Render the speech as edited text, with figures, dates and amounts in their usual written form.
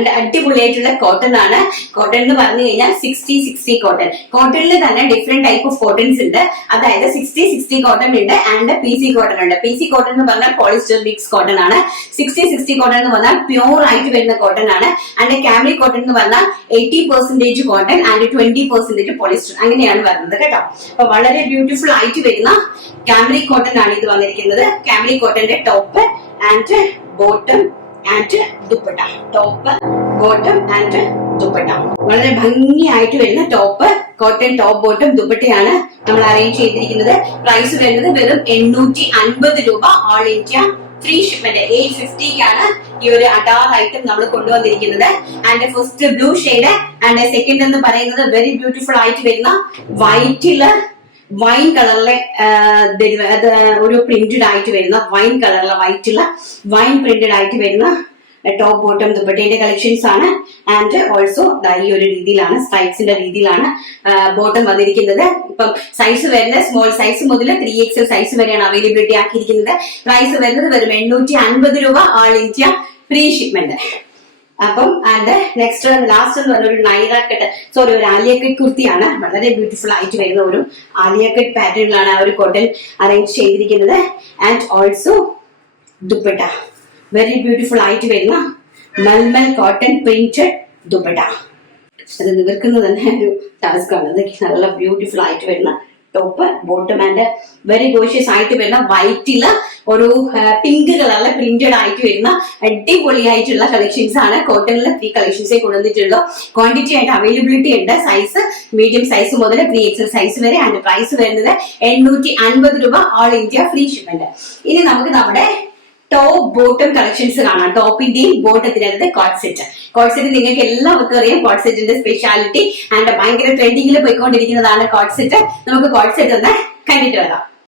And അടിപൊളിയായിട്ടുള്ള cotton ആണ്. Cotton എന്ന് പറഞ്ഞു കഴിഞ്ഞാൽ 60-60 കോട്ടൺ. കോട്ടണിൽ തന്നെ ഡിഫറെന്റ് ടൈപ്പ് ഓഫ് കോട്ടൺസ് ഉണ്ട്. അതായത് 60-60 കോട്ടൺ ഉണ്ട് ആൻഡ് PC കോട്ടൺ ഉണ്ട്. PC കോട്ടൺ എന്ന് പറഞ്ഞാൽ പോളിസ്റ്റർ മിക്സ് കോട്ടൺ ആണ്. 60-60 കോട്ടൺ എന്ന് പറഞ്ഞാൽ പ്യൂർ ആയിട്ട് വരുന്ന കോട്ടൺ ആണ്. ആൻഡ് കാംബ്രിക് കോട്ടൺ എന്ന് പറഞ്ഞാൽ 80% കോട്ടൺ ആൻഡ് 20% പോളിസ്റ്റർ, അങ്ങനെയാണ് വരുന്നത് കേട്ടോ. അപ്പൊ വളരെ ബ്യൂട്ടിഫുൾ ആയിട്ട് വരുന്ന കാംബ്രിക് കോട്ടൺ ആണ് ഇത് വന്നിരിക്കുന്നത്. കാംബ്രിക് കോട്ടന്റെ top and bottom and dupatta. Top, bottom and dupatta. വളരെ ഭംഗിയായിട്ട് വരുന്ന ടോപ്പ്, കോട്ടൺ ടോപ്പ് ബോട്ടം ദുപ്പട്ടയാണ് നമ്മൾ അറേഞ്ച് ചെയ്തിരിക്കുന്നത്. പ്രൈസ് വരുന്നത് വെറും 850 രൂപ. All India free shipment. 850ക്കാണ് ഈ ഒരു അഡാർ ഐറ്റം നമ്മൾ കൊണ്ടുവന്നിരിക്കുന്നത്. And first blue shade and second എന്ന് പറയുന്നത് വെരി ബ്യൂട്ടിഫുൾ ആയിട്ട് വരുന്ന വൈറ്റില് വൈൻ കളറിലെ ഒരു പ്രിന്റഡ് ആയിട്ട് വരുന്ന വൈൻ കളറിലെ വൈറ്റില് വൈൻ പ്രിന്റഡ് ആയിട്ട് വരുന്ന ടോപ്പ് ബോട്ടം ദുപ്പട്ടയുടെ കളക്ഷൻസ് ആണ്. ആൻഡ് ഓൾസോ ഈ ഒരു രീതിയിലാണ്, സ്ട്രൈപ്സിന്റെ രീതിയിലാണ് ബോട്ടം വന്നിരിക്കുന്നത്. ഇപ്പം സൈസ് വരുന്നത് സ്മോൾ സൈസ് മുതൽ 3XL സൈസ് വരെയാണ് അവൈലബിലിറ്റി ആക്കിയിരിക്കുന്നത്. പ്രൈസ് വരുന്നത് വെറും 850 രൂപ. All India free shipment. അപ്പം ആൻഡ് നെക്സ്റ്റ് ലാസ്റ്റ് എന്ന് പറഞ്ഞ ഒരു നൈറ കട്ട്, സോറി ഒരു ആലിയ കട്ട് കുർത്തിയാണ്. വളരെ ബ്യൂട്ടിഫുൾ ആയിട്ട് വരുന്ന ഒരു ആലിയ കട്ട് പാറ്റേണിലാണ് ആ ഒരു കോട്ടൺ അറേഞ്ച് ചെയ്തിരിക്കുന്നത്. And also dupatta very beautiful ആയിട്ട് വരുന്ന മൽമൽ കോട്ടൺ പ്രിന്റഡ് ദുപ്പട്ട. അത് നിവർക്കുന്നത് തന്നെ ഒരു ടാസ്ക് ആണ്. അതൊക്കെ നല്ല ബ്യൂട്ടിഫുൾ ആയിട്ട് വരുന്ന top, bottom and very gorgeous ആയിട്ട് വരുന്ന വൈറ്റില് ഒരു പിങ്ക് കളറിലെ പ്രിന്റഡ് ആയിട്ട് വരുന്ന അടിപൊളിയായിട്ടുള്ള കളക്ഷൻസ് ആണ്. കോട്ടണിലെ 3 കളക്ഷൻസേ കൊണ്ടുവന്നിട്ടുള്ളൂ. ക്വാണ്ടിറ്റി ആയിട്ട് അവൈലബിലിറ്റി ഉണ്ട്. സൈസ് മീഡിയം സൈസ് മുതൽ 3XL സൈസ് വരെ. ആൻഡ് പ്രൈസ് വരുന്നത് 850 രൂപ. All India free shipment. ഇനി നമുക്ക് നമ്മുടെ ടോപ്പ് ബോട്ടം കളക്ഷൻസ് കാണാം. ടോപ്പിന്റെയും ബോട്ടത്തിനകത്ത് കോട്ട് സെറ്റ്. കോട്ട് സെറ്റ് നിങ്ങൾക്ക് എല്ലാവർക്കും അറിയാം കോട്ട് സെറ്റിന്റെ സ്പെഷ്യാലിറ്റി. ആൻഡ് ഭയങ്കര ട്രെൻഡിങ്ങിൽ പോയിക്കൊണ്ടിരിക്കുന്നതാണ് കോട്ട് സെറ്റ്. നമുക്ക് കോട്ട് സെറ്റ് ഒന്ന് കണ്ടിട്ട് വരാം.